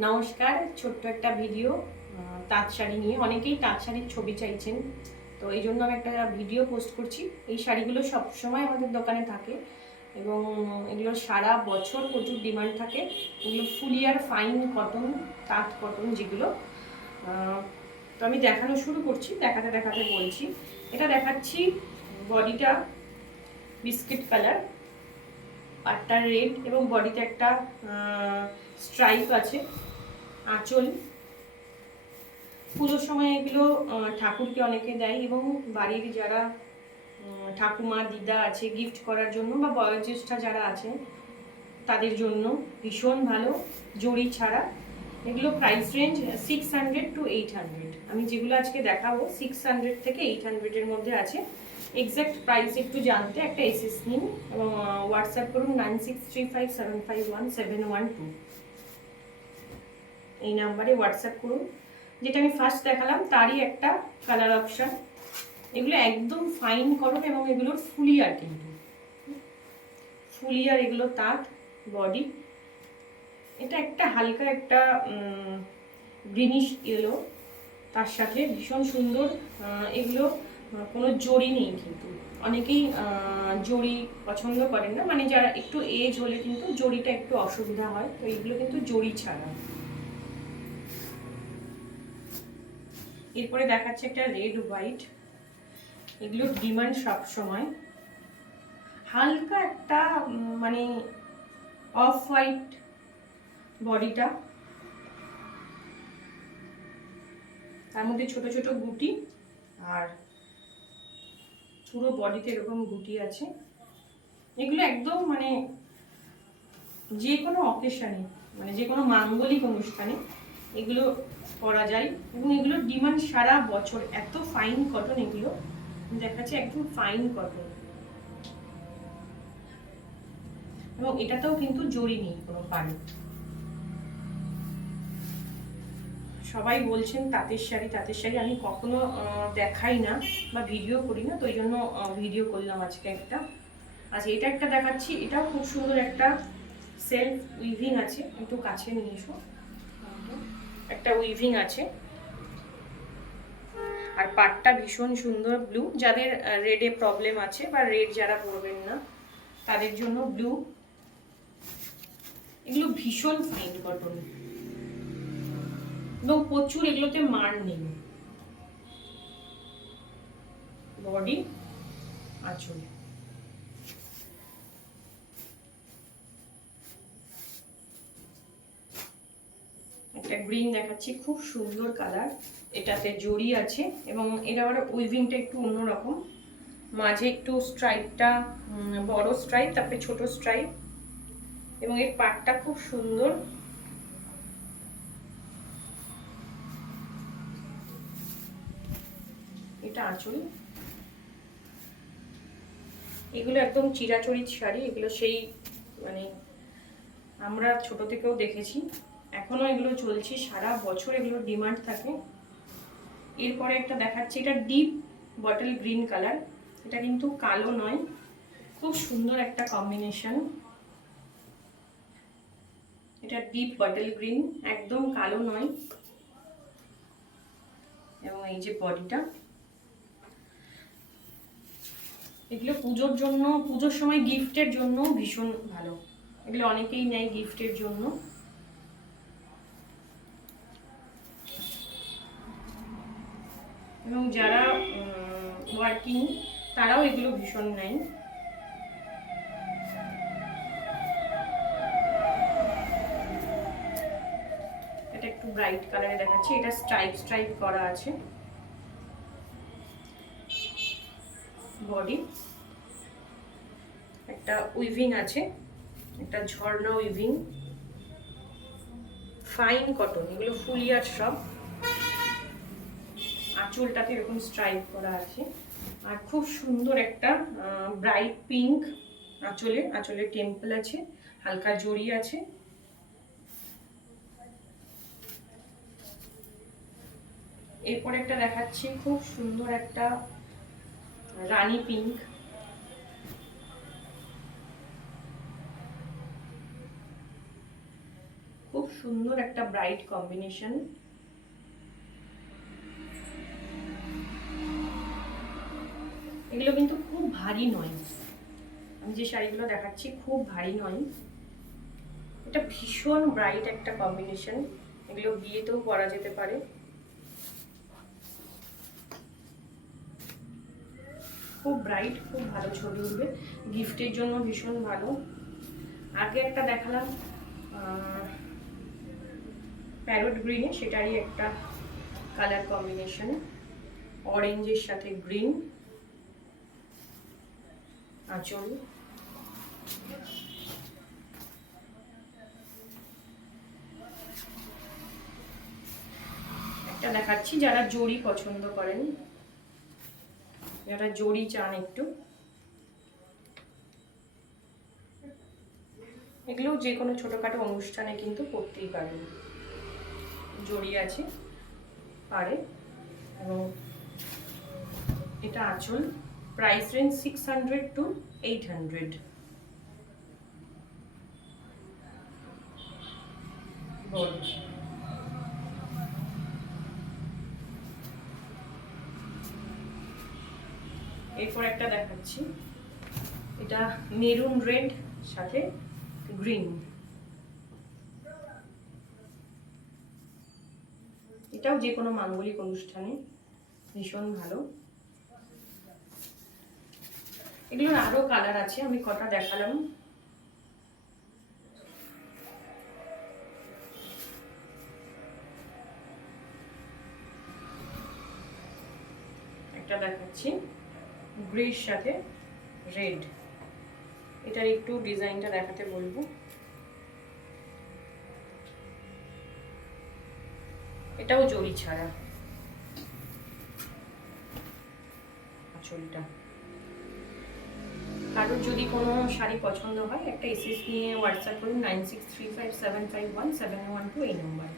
নমস্কার, ছোট্ট একটা ভিডিও তাঁত শাড়ি নিয়ে। অনেকেই তাঁত শাড়ির ছবি চাইছেন, তো এই জন্য আমি একটা ভিডিও পোস্ট করছি। এই শাড়িগুলো সবসময় আমাদের দোকানে থাকে এবং এগুলো সারা বছর প্রচুর ডিমান্ড থাকে। এগুলো ফুলিয়ার ফাইন কটন, তাঁত কটন যেগুলো। তো আমি দেখানো শুরু করছি, দেখাতে দেখাতে বলছি। এটা দেখাচ্ছি, বডিটা বিস্কিট কালার, পাটটা রেড এবং বডিতে একটা স্ট্রাইপ আছে। আঁচল, পুজোর সময় এগুলো ঠাকুরকে অনেকে দেয় এবং বাড়ির যারা ঠাকুমা দিদা আছে গিফট করার জন্য, বা বয়োজ্যেষ্ঠা যারা আছে তাদের জন্য ভীষণ ভালো, জড়ি ছাড়া। এগুলো প্রাইস রেঞ্জ 600 to 800। আমি যেগুলো আজকে দেখাবো 600 থেকে 800-এর মধ্যে আছে। এক্স্যাক্ট প্রাইস একটু জানতে একটা এসএস নিন এবং হোয়াটসঅ্যাপ করুন 9635751712। এই নাম্বারে হোয়াটসঅ্যাপ করুন। যেটা আমি ফার্স্ট দেখালাম তারই একটা কালার অপশান। এগুলো একদম ফাইন কটন এবং এগুলোর ফুলিয়ার, কিন্তু ফুলিয়ার, এগুলো তাঁত বডি। এটা একটা হালকা একটা গ্রিনিশ ইয়েলো, তার সাথে ভীষণ সুন্দর। এগুলো কোনো জড়ি নেই, কিন্তু অনেকেই জড়ি পছন্দ করেন না, মানে যারা একটু এজ হলে কিন্তু জড়িটা একটু অসুবিধা হয়, তো এগুলো কিন্তু জড়ি ছাড়া। এরপরে দেখাচ্ছে একটা রেড হোয়াইট। এগুলোর ডিমান্ড সবসময়। হালকা একটা মানে অফ হোয়াইট বডিটা, তার মধ্যে ছোট ছোট গুটি, আর পুরো বডিতে এরকম গুটি আছে। এগুলো একদম মানে যে কোনো অকেশনে, মানে যে কোনো মাঙ্গলিক অনুষ্ঠানে এগুলো করা যায় এবং এগুলোর ডিমান্ড সারা বছর। এত ফাইন কটন, এগুলো দেখাচ্ছে একদম ফাইন কটন এবং এটাতেও কিন্তু জড়ি নেই কোনো পাড়ে। সবাই বলছেন তাঁতের শাড়ি তাঁতের শাড়ি, আমি কখনো দেখাই না বা ভিডিও করি না, তো এই জন্য ভিডিও করলাম আজকে একটা। আচ্ছা, এটা একটা দেখাচ্ছি, এটাও খুব সুন্দর একটা সেলফ উইভিং আছে। একটু কাছে নিয়ে এসো। একটা উইভিং আছে আর পাটটা ভীষণ সুন্দর ব্লু। যাদের রেডে প্রবলেম আছে বা রেড যারা পরবেন না তাদের জন্য ব্লু। এগুলো ভীষণ ফাইন কটন এবং প্রচুর এগুলোতে মার নেই। বডি, আঁচল, একটা গ্রিন দেখাচ্ছি, খুব সুন্দর কালার। এটাতে জড়ি আছে এবং এটা আবার উইভিংটা একটু অন্যরকম। মাঝে একটু স্ট্রাইপটা বড় স্ট্রাইপ, তারপরে ছোট স্ট্রাইপ এবং এর পাটটা খুব সুন্দর। এটা আঁচল। এগুলো একদম চিরাচরিত শাড়ি। এগুলো সেই মানে আমরা ছোট থেকেও দেখেছি, এখনো এগুলো চলছে, সারা বছর এগুলোর ডিমান্ড থাকে। এরপরে একটা দেখাচ্ছি, এটা ডিপ বটল গ্রিন কালার। এটা কিন্তু কালো নয়, খুব সুন্দর একটা কম্বিনেশন। এটা ডিপ বটল গ্রিন, একদম কালো নয়। এবং এই যে বডিটা, এগুলো পুজোর জন্য, পুজোর সময় গিফটের জন্য ভীষণ ভালো। এগুলো অনেকেই নেয় গিফটের জন্য। এবং যারা ওয়ার্কিং তারাও এগুলো ভীষণ নেয়। এটা একটু ব্রাইট কালারে দেখাচ্ছি, এটা স্ট্রাইপ স্ট্রাইপ করা আছে। বডি, একটা উইভিং আছে, একটা ঝর্ণা উইভিং, ফাইন কটন, এগুলো ফুলিয়ার সব। আঁচলটাতে এরকম স্ট্রাইপ করা আছে আর খুব সুন্দর একটা ব্রাইট পিঙ্ক আঁচলে। আঁচলে টেম্পল আছে, হালকা জড়ি আছে। এরপর একটা দেখাচ্ছি, খুব সুন্দর একটা রানী পিঙ্ক। খুব সুন্দর একটা ব্রাইট কম্বিনেশন। এগুলো কিন্তু খুব ভারী নয়, আমি যে শাড়িগুলো দেখাচ্ছি খুব ভারী নয়। এটা ভীষণ ব্রাইট একটা কম্বিনেশন, এগুলো বিয়েতেও পরা যেতে পারে। খুব ব্রাইট, খুব ভালো ছবি উঠবে, গিফটের জন্য ভীষণ ভালো। আগে একটা দেখালাম প্যারট গ্রিনে, সেটারই একটা কালার কম্বিনেশন, অরেঞ্জের সাথে গ্রিন। আঁচল, একটা দেখাচ্ছি যারা জড়ি পছন্দ করেন, যারা জড়ি চান একটু, এগুলো যে কোনো ছোটখাটো অনুষ্ঠানে কিন্তু পরতেই পারবেন। জড়ি আছে পারে, এবং এটা আঁচল। Price range 600 to 800। বল, এরপর একটা দেখাচ্ছি, এটা মেরুন রেড সাথে গ্রিন। এটাও যে কোনো মাঙ্গলিক অনুষ্ঠানে ভীষণ ভালো। এগুলোর আরো কালার আছে, আমি কটা দেখালাম। একটা দেখাচ্ছি গ্রের সাথে রেড, এটার একটু ডিজাইনটা দেখাতে বলবো। এটাও জড়ি ছাড়া, আঁচলটা। কারোর যদি কোনো শাড়ি পছন্দ হয় একটা এসএস নিয়ে হোয়াটসঅ্যাপ করুন 9635751712 এই নম্বরে।